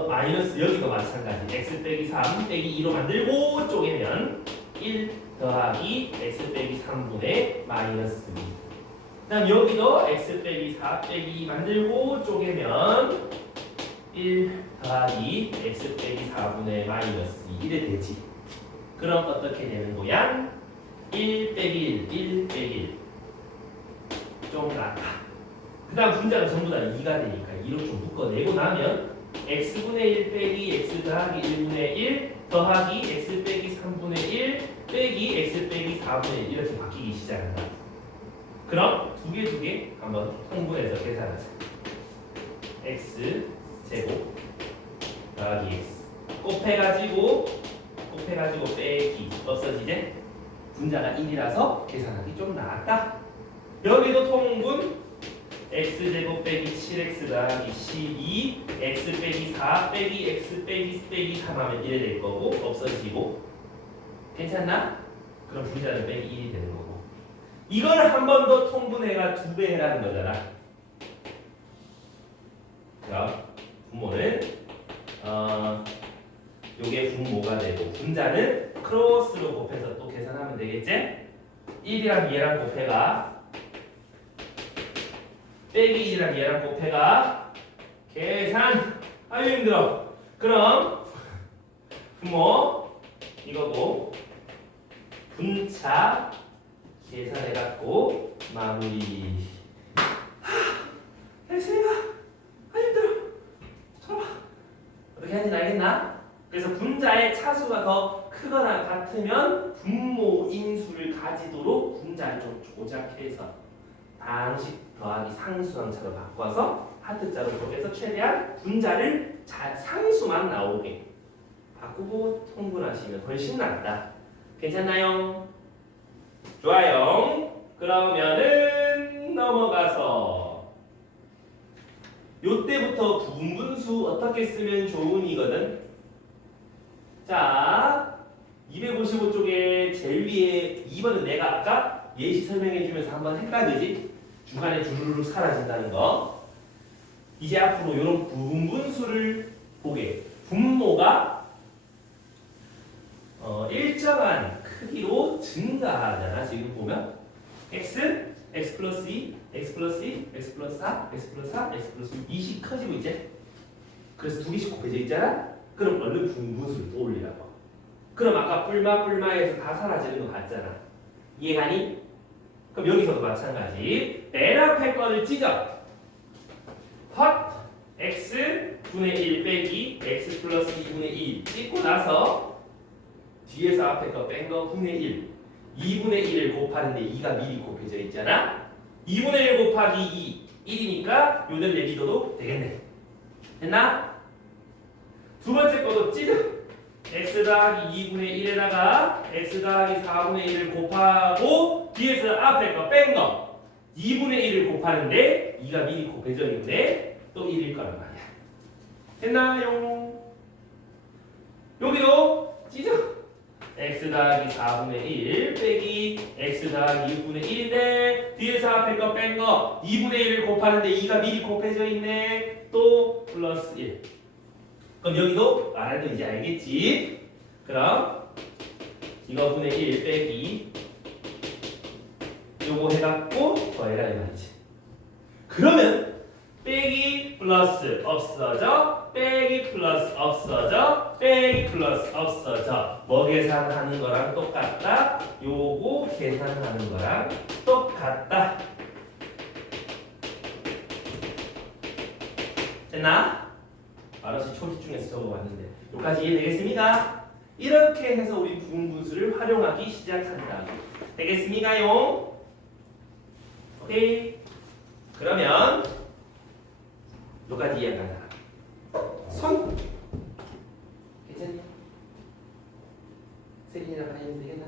마이너스 여기도 마찬가지. x 빼기 3 빼기 2로 만들고 쪼개면 1 더하기 x 빼기 3분의 마이너스 2. 그 다음 여기도 x 빼기 4 빼기 2 만들고 쪼개면 1 더하기 x 빼기 4분의 마이너스 2 이래 되지. 그럼 어떻게 되는 모양? 1 빼기 1, 1 빼기 1 좀 낫다. 그 다음 분자가 전부 다 2가 되니까 2로 좀 묶어내고 나면 x분의 1 빼기 x 더하기 1분의 1 더하기 x 빼기 3분의 1 빼기 x 빼기 4분의 1 이렇게 바뀌기 시작한다. 그럼 두 개 한번 통분해서 계산하자. x 제곱 더하기 x 곱해가지고 빼기 없어지지? 분자가 1이라서 계산하기 좀 나았다. 여기도 통분 x제곱 빼기 7x 더하기 12 x 빼기 4 빼기 x 빼기 3 하면 1이 될 거고 없어지고 괜찮나? 그럼 분자는 빼기 1이 되는 거고 이걸 한 번 더 통분해가 2배 해라는 거잖아. 그럼 분모는 요게 분모가 되고 분자는 크로스로 곱해서 또 계산하면 되겠지? 1이랑 얘랑 곱해가 빼기 1이랑 얘랑 곱해가 계산 아유 힘들어. 그럼 분모 이거고 분차 계산해갖고 마무리. 헬스가 아유 힘들어. 잠깐만 어떻게 하는지 알겠나? 그래서 분자의 차수가 더 크거나 같으면 분모 인수를 가지도록 분자를 좀 조작해서 방식 더하기 상수항차로 바꿔서 하트자로 쪼개서 최대한 분자를 상수만 나오게 바꾸고 통분하시면 훨씬 낫다. 괜찮나요? 좋아요. 그러면은 넘어가서 요때부터 부분분수 어떻게 쓰면 좋으니거든. 자 255쪽에 제일 위에 2번은 내가 아까 예시 설명해주면서 한번 헷갈리지? 중간에 주르륵 사라진다는 거. 이제 앞으로 이런 부분분수를 보게. 분모가 일정한 크기로 증가하잖아. 지금 보면 x, x 플러스 2, x 플러스 2, x 플러스 4, x 플러스 4, x 플러스 6 2씩 커지고 있지? 그래서 두 개씩 곱해져 있잖아? 그럼 얼른 부분분수를 떠올리라고. 그럼 아까 뿔마에서 다 사라지는 거 같잖아. 이해가니? 그럼 여기서도 마찬가지. 맨 앞에 거를 찢어. 헛 x 분의 1 빼기 x 플러스 2분의 2 찢고 나서 뒤에서 앞에 거 뺀 거 분의 1 2분의 1을 곱하는데 2가 미리 곱해져 있잖아. 2분의 1 곱하기 2 1이니까 요대로 내비둬도 되겠네. 됐나? 두 번째 거도 찢어. x 더하기 2분의 1에다가 x 더하기 4분의 1을 곱하고 뒤에서 앞에 거 뺀 거 2분의 1을 곱하는데 2가 미리 곱해져 있는데 또 1일 거란 말이야. 됐나요? 여기도 찢어. x 더하기 4분의 1 빼기 x 더하기 6분의 1인데 뒤에서 앞에 거 뺀 거 2분의 1을 곱하는데 2가 미리 곱해져 있네. 또 플러스 1. 그럼 여기도 말해도 이제 알겠지? 그럼 이거 분의 1 빼기 요거 해갖고 더해라 이 말이지. 그러면 빼기 플러스 없어져 빼기 플러스 없어져 빼기 플러스 없어져 뭐 계산하는 거랑 똑같다. 요거 계산하는 거랑 똑같다. 됐나? 알아서 초식 중에서 적어봤는데 여기까지 이해되겠습니까? 이렇게 해서 우리 부분분수를 활용하기 시작한다. 되겠습니까요? 오케이. 그러면 여기까지 이해한 사람 선 괜찮니? 세린이랑 같이 하면 되겠나?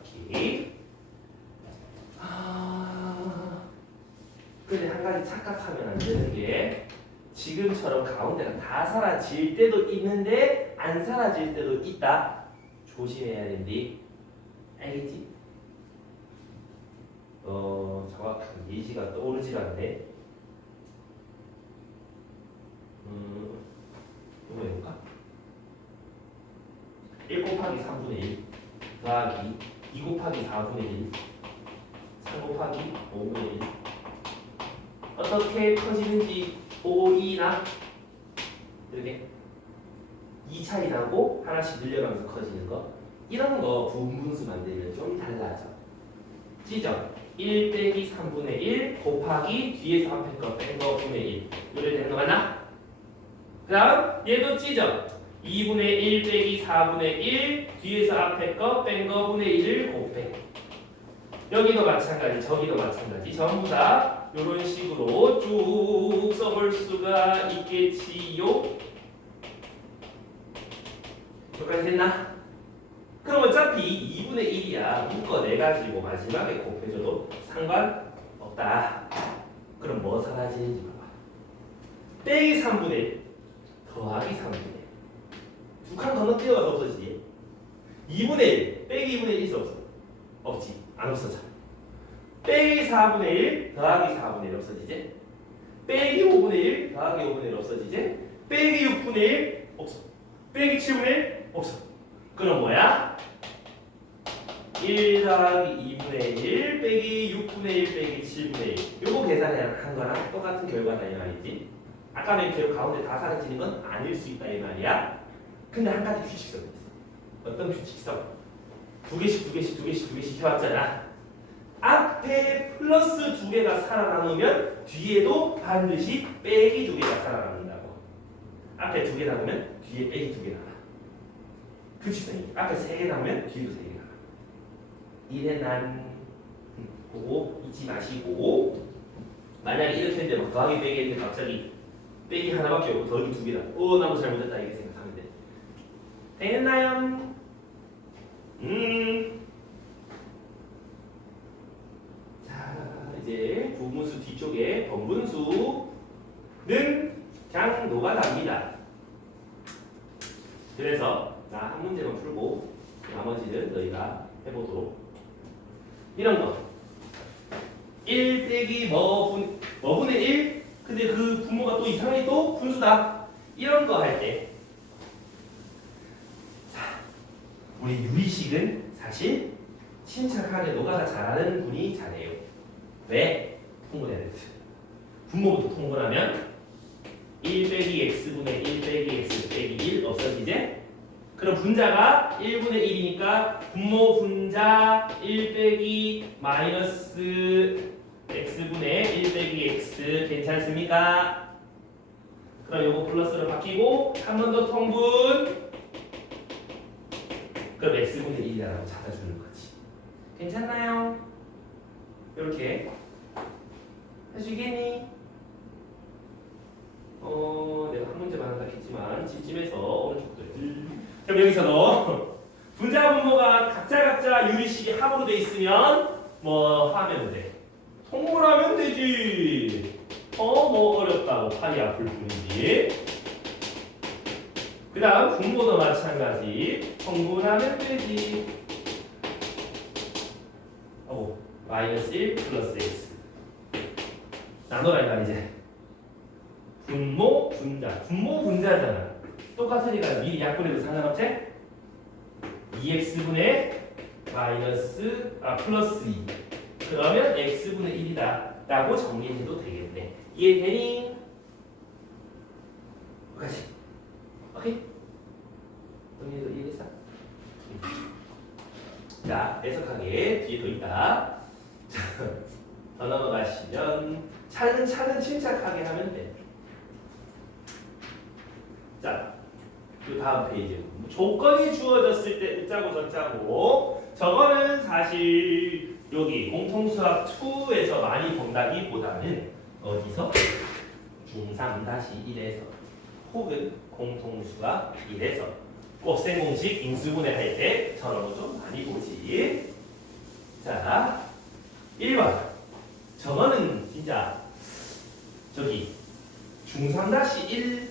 오케이. 근데 한 가지 착각하면 안 되는 게 지금처럼 가운데가 다 사라질 때도 있는데 안 사라질 때도 있다. 조심해야 된디. 알겠지? 정확한 예시가 떠오르질 않네. 이거 해볼까? 1 곱하기 3분의 1 더하기 2 곱하기 4분의 1 3 곱하기 5분의 1 어떻게 커지는지 5, 2나 이렇게 2 차이 나고 하나씩 늘려가면서 커지는 거 이런 거 부분분수 만들면 좀 달라져. 찢어 1 빼기 3분의 1 곱하기 뒤에서 앞에 거 뺀 거 분의 1 이래 되는 거 맞나? 그 다음 얘도 찢어 2분의 1 빼기 4분의 1 뒤에서 앞에 거 뺀 거분의 1을 곱해. 여기도 마찬가지 저기도 마찬가지 전부 다 이런 식으로 쭉 써볼 수가 있겠지요. 여기까지 됐나? 그럼 어차피 2분의 1이야 묶어내가지고 마지막에 곱해줘도 상관없다. 그럼 뭐 사라지는지 봐봐. 빼기 3분의 1 더하기 3분의 1 두 칸 건너뛰어가서 없어지지. 2분의 1 빼기 2분의 1 있어 없어? 없지. 안 없어져. 빼기 4분의 1 더하기 4분의 1 없어지지. 빼기 5분의 1 더하기 5분의 1 없어지지. 빼기 6분의 1 없어. 빼기 7분의 1 없어. 그럼 뭐야? 1 더하기 2분의 1 빼기 6분의 1 빼기 7분의 1 요거 계산한 거랑 똑같은 결과다 이 말이지. 아까 맨 뒤로 가운데 다 사라지는 건 아닐 수 있다 이 말이야. 근데 한 가지 규칙성이 있어. 어떤 규칙성? 두 개씩 해왔잖아. 앞에 플러스 2개가 살아남으면 뒤에도 반드시 빼기 2개가 살아남는다고. 앞에 2개 남으면 뒤에 빼기 2개 나와. 규칙성이. 앞에 3개 남으면 뒤에도 3개 나와. 이래 난 그거 잊지 마시고 만약에 이렇게 했는데 막 더하기 빼기 했는데 갑자기 빼기 하나밖에 없고 더하기 2개다. 나무 잘못했다 이렇게 생각하면 돼. 됐나요? 자 이제 부분수 뒤쪽에 번분수는 그냥 노가다입니다. 그래서 나 한 문제만 풀고 나머지는 너희가 해보도록. 이런 거 1 빼기 뭐분의 1 근데 그 분모가 또 이상하게 또 분수다. 이런 거 할 때 우리 유리식은 사실 침착하게 노가다 잘하는 분이 잘해요. 왜? 통분해야 돼. 분모부터 통분하면 1 빼기 x분의 1 빼기 x 빼기 1 없어지지? 그럼 분자가 1분의 1이니까 분모 분자 1 빼기 마이너스 x분의 1 빼기 x 괜찮습니까? 그럼 요거 플러스로 바뀌고 한 번 더 통분. 그럼 x분의 1이라고 찾아주는 거지. 괜찮나요? 이렇게 해주겠니? 내가 한 문제만 한다 했지만 찜찜해서 오른쪽도 그럼 여기서도 분자 분모가 각자 유리식이 합으로 돼 있으면 뭐 하면 돼? 통분하면 되지. 뭐 어렵다고 팔이 아플 뿐이지. 그 다음 분모도 마찬가지. 통분하면 되지. 마이너스 1 플러스 x 나눠라 이 말이지. 분모 분자잖아. 똑같으니까 미리 약분해도 상관없지? 2x분의 마이너스 플러스 2 그러면 x분의 1이다 라고 정리해도 되겠네. 이해되니? 여기까지. 오케이? 정리해도 이해됐어? 자, 해석하게 뒤에 더 있다. 더 넘어가시면 차근차근 침착하게 하면 돼. 자, 그 다음 페이지. 조건이 주어졌을 때 짜고 저짜고 저거는 사실 여기 공통수학 2에서 많이 본다기보다는 어디서? 중3-1에서 혹은 공통수학 1에서 곱셈공식 인수분해 할 때 저런 거 좀 많이 보지. 자, 1번. 저거는 진짜 저기 중3-1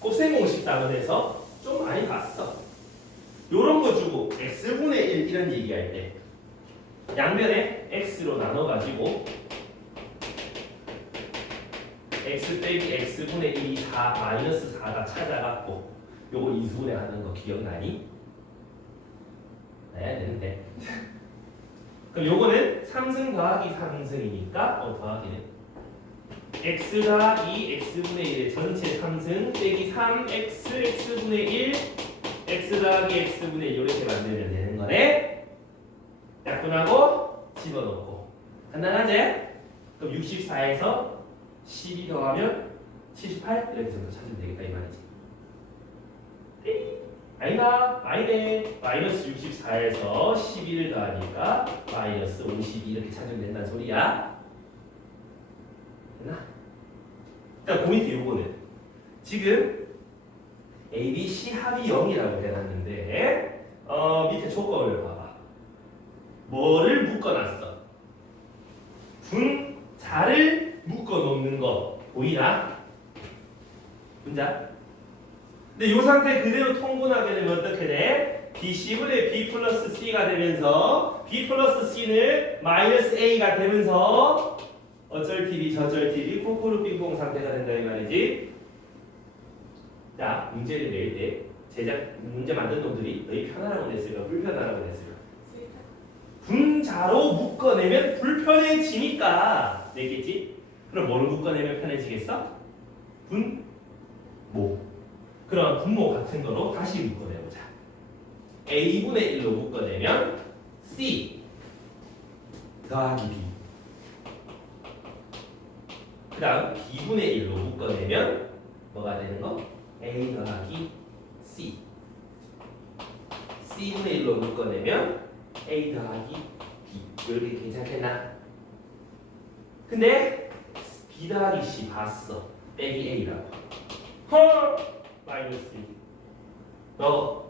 곱셈공식 단원에서 좀 많이 봤어. 요런 거 주고 x분의 1 이런 얘기할 때 양면에 x로 나눠가지고 x 빼기 x분의 1이 4 마이너스 4가 찾아갖고 요거 인수분해 하는 거 기억나니? 나야 되는데. 그럼 요거는 3승 더하기 3승이니까 더하기는 x 더하기 x분의 1의 전체 3승 빼기 3x x분의 1 x 더하기 x분의 1 이렇게 만들면 되는 거네. 약분하고 집어넣고 간단하지? 그럼 64에서 12 더하면 78 이렇게 정도 찾으면 되겠다 이 말이지. 아니다. 아니네. 마이너스 64에서 11을 더하니까 마이너스 52 이렇게 찾으면 된다는 소리야. 됐나? 일단 그 밑에 요거는 지금 A, B, C 합이 0이라고 해놨는데 밑에 조건을 봐봐. 뭐를 묶어놨어? 분자를 묶어놓는 거 보이나? 분자? 근데 이 상태 그대로 통분하게 되면 어떻게 돼? BC분의 B 플러스 C가 되면서 B 플러스 C는 마이너스 A가 되면서 어쩔 TV 저쩔 TV 코코루 빙봉 상태가 된다 이 말이지. 자, 문제를 낼 때 제작 문제 만든 놈들이 너희 편하라고 냈을까 불편하라고 냈을까? 분자로 묶어내면 불편해지니까 냈겠지? 그럼 뭐를 묶어내면 편해지겠어? 분모. 그럼 분모 같은 거로 다시 묶어내보자. A분의 1로 묶어내면 C 더하기 B. 그 다음 B분의 1로 묶어내면 뭐가 되는 거? A 더하기 C. C분의 1로 묶어내면 A 더하기 B. 이렇게 괜찮겠나? 근데 B 더하기 C 봤어. 빼기 A라고. 마이너스 B. 너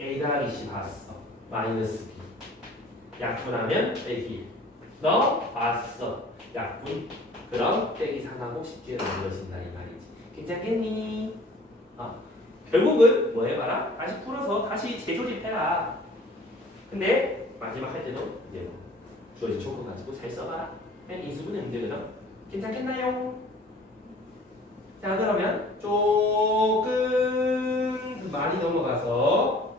A 더하기 C 봤어. 마이너스 B. 약분하면 빼기 1. 너 봤어. 약분. 그럼 빼기 3하고 쉽게 만들어진다 이 말이지. 괜찮겠니? 결국은 뭐 해봐라. 다시 풀어서 다시 재조립해라. 근데 마지막 할 때도 이제 뭐 주어진 조건 가지고 잘 써봐라. 그냥 인수분해 문제거든. 괜찮겠나요? 자 그러면 조금 많이 넘어가서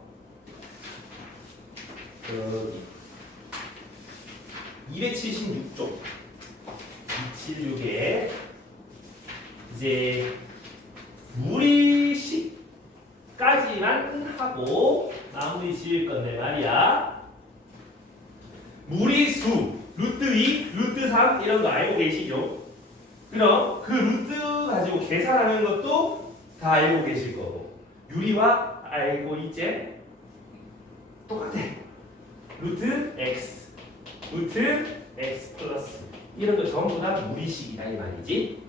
276쪽 276에 이제 무리식까지만 하고 마무리 지을 건데 말이야. 무리수 루트 2, 루트 3 이런 거 알고 계시죠? 그럼 그 루트 가지고 계산하는 것도 다 알고 계실 거고 유리와 알고 있지? 똑같아. 루트 x, 루트 x 플러스 이런 거 전부 다 무리식이다 이 말이지.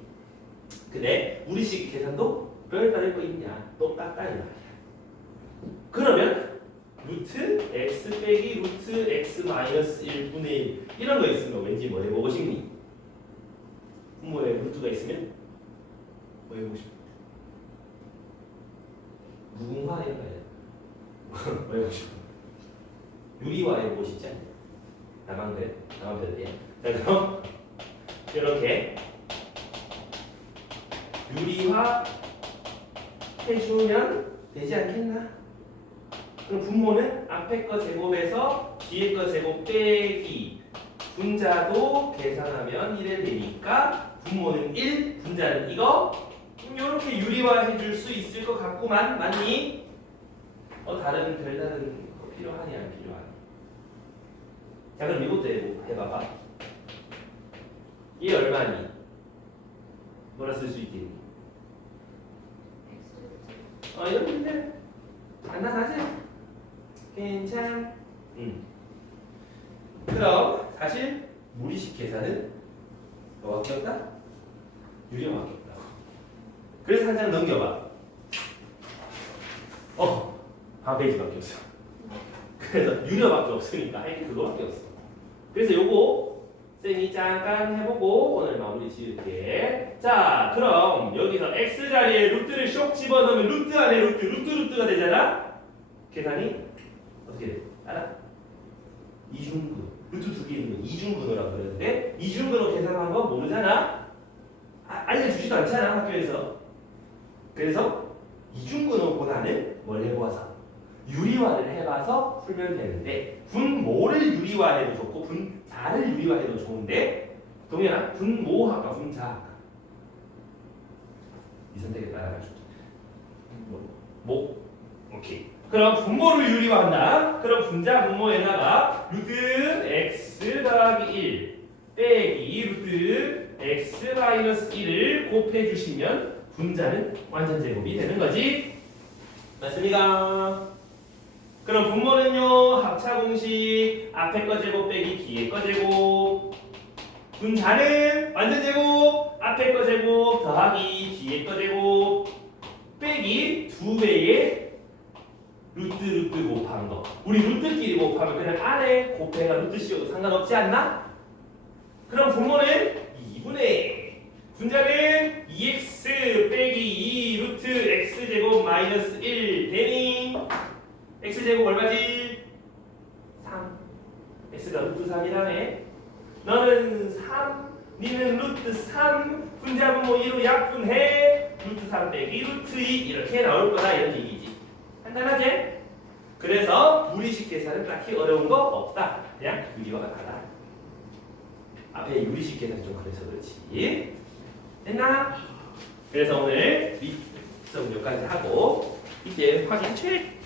근데 무리식 계산도 별다를 거 있냐? 똑같다 이 말이야. 그러면 루트 x 빼기 루트 x 마이너스 1분의 1 이런 거 있으면 왠지 뭐 해보고 싶니? 분모에 루트가 있으면 뭐 해보고 싶니? 무궁화 이런 거 해야 뭐 해보고 싶어? 유리화 해보고 싶지 않냐? 나만 그래? 나만 그래? 자 그럼 이렇게 유리화 해주면 되지 않겠나? 그럼 분모는 앞에 거 제곱에서 뒤에 거 제곱 빼기 분자도 계산하면 1이 되니까 분모는 1, 분자는 이거 이렇게 유리화 해줄 수 있을 것 같구만. 맞니? 다른 별다른 거 필요하니 안 필요하니? 자 그럼 이것도 해봐봐. 얘 얼마니? 뭐라 쓸 수 있겠니? 이런 문제 간단하지? 괜찮? 그럼 사실 무리식 계산은 뭐밖에 없다? 유리화밖에 없다고. 그래서 한 장 넘겨봐. 한 페이지밖에 없어. 그래서 유리화밖에 없으니까 할 게 그거밖에 없어. 그래서 요거 쌤이 잠깐 해보고 오늘 마무리 지을게. 자 그럼 여기서 x 자리에 루트를 쇽 집어넣으면 루트 안에 루트가 되잖아. 계산이 어떻게 돼? 알아? 이중근 루트 두 개 있는 거 이중근호라고 그러는데 이중근호 계산한 거 모르잖아. 알려주지도 않잖아 학교에서. 그래서 이중근호보다는 뭘 해보아서 유리화를 해봐서 풀면 되는데 분모를 유리화해도 좋고 분자를 유리화해도 좋은데 동현아 분모할까 분자할까? 이 선택에 따라가지고 모 오케이. 그럼 분모를 유리화한다. 그럼 분자 분모에다가 루트 x 더하기 1 빼기 루트 x-1을 곱해 주시면 분자는 완전 제곱이 되는 거지. 맞습니까? 그럼 분모는요, 합차 공식 앞에 거 제곱 빼기 뒤에 거 제곱. 분자는 완전 제곱 앞에 거 제곱 더하기 뒤에 거 제곱 빼기 2배의 루트 곱한 거. 우리 루트끼리 곱하면 그냥 안에 곱해가 루트 씌워도 상관없지 않나? 그럼 분모는 2분의 분자는 2x 빼기 2 루트 x제곱 마이너스 1 되니 x제곱 얼마지? 3. x가 루트 3이라네. 너는 3, 니는 루트 3, 분자분모 2로 약분해 루트 3 빼기 루트 2 이렇게 나올 거다 이런 얘기지. 간단하지? 그래서 무리식 계산은 딱히 어려운 거 없다. 그냥 유리와 같다. 앞에 유리식 계산 좀 그래서 그렇지. 됐나? 그래서 오늘 밑성 여기까지 하고 이제 확인 체크.